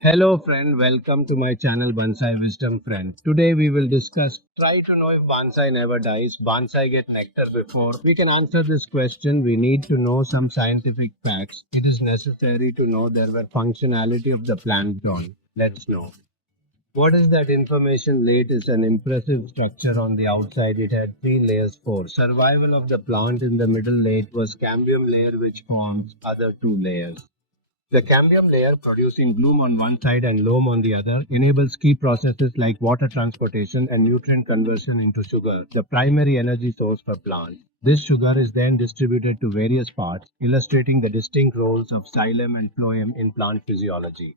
Hello friend, welcome to my channel Bonsai Wisdom Friend. Today we will discuss try to know if bonsai never dies, bonsai get nectar before. We can answer this question. We need to know some scientific facts. It is necessary to know there were functionality of the plant gone. Let's know. What is that information? Late is an impressive structure on the outside. It had three layers. For survival of the plant in the middle late was cambium layer which forms other two layers. The cambium layer, producing bloom on one side and loam on the other, enables key processes like water transportation and nutrient conversion into sugar, the primary energy source for plants. This sugar is then distributed to various parts, illustrating the distinct roles of xylem and phloem in plant physiology.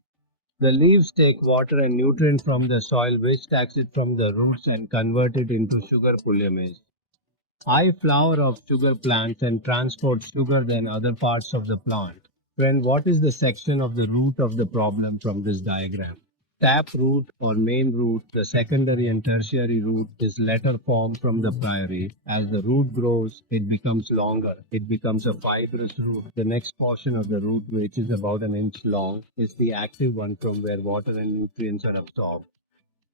The leaves take water and nutrient from the soil, which takes it from the roots and convert it into sugar polymerase. I flower of sugar plants and transport sugar than other parts of the plant. Friend, what is the section of the root of the problem from this diagram? Tap root or main root, the secondary and tertiary root is later formed from the primary. As the root grows, it becomes longer. It becomes a fibrous root. The next portion of the root, which is about an inch long, is the active one from where water and nutrients are absorbed.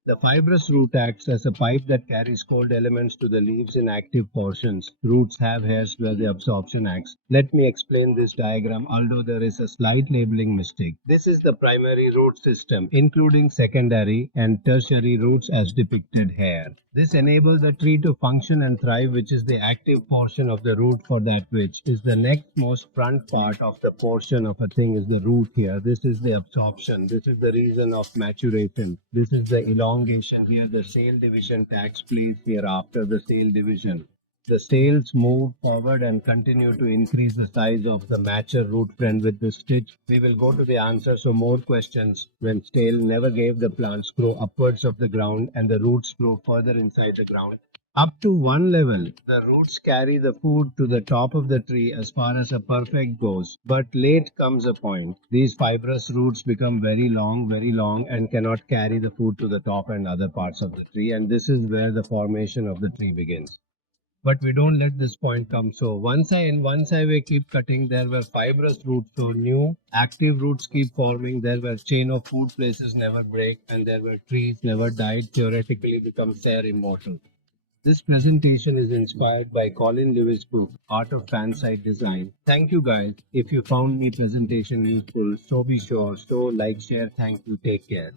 The fibrous root acts as a pipe that carries cold elements to the leaves in active portions. Roots have hairs where the absorption acts. Let me explain this diagram, although there is a slight labeling mistake. This is the primary root system, including secondary and tertiary roots as depicted here. This enables the tree to function and thrive, which is the active portion of the root for that which is the next most front part of the portion of a thing is the root here. This is the absorption. This is the reason of maturation. This is the elongation here. The cell division takes place here after the cell division. The cells move forward and continue to increase the size of the mature root friend with this stitch. We will go to the answer. So more questions. When tail never gave the plants grow upwards of the ground and the roots grow further inside the ground. Up to one level, the roots carry the food to the top of the tree as far as a perfect goes. But late comes a point. These fibrous roots become very long, and cannot carry the food to the top and other parts of the tree. And this is where the formation of the tree begins. But we don't let this point come. So once I will keep cutting, there were fibrous roots. So new active roots keep forming. There were chain of food places never break, and there were trees never died, theoretically becomes their immortal. This presentation is inspired by Colin Lewis' book, Art of Fansite Design. Thank you guys. If you found me presentation useful, so be sure, like, share. Thank you. Take care.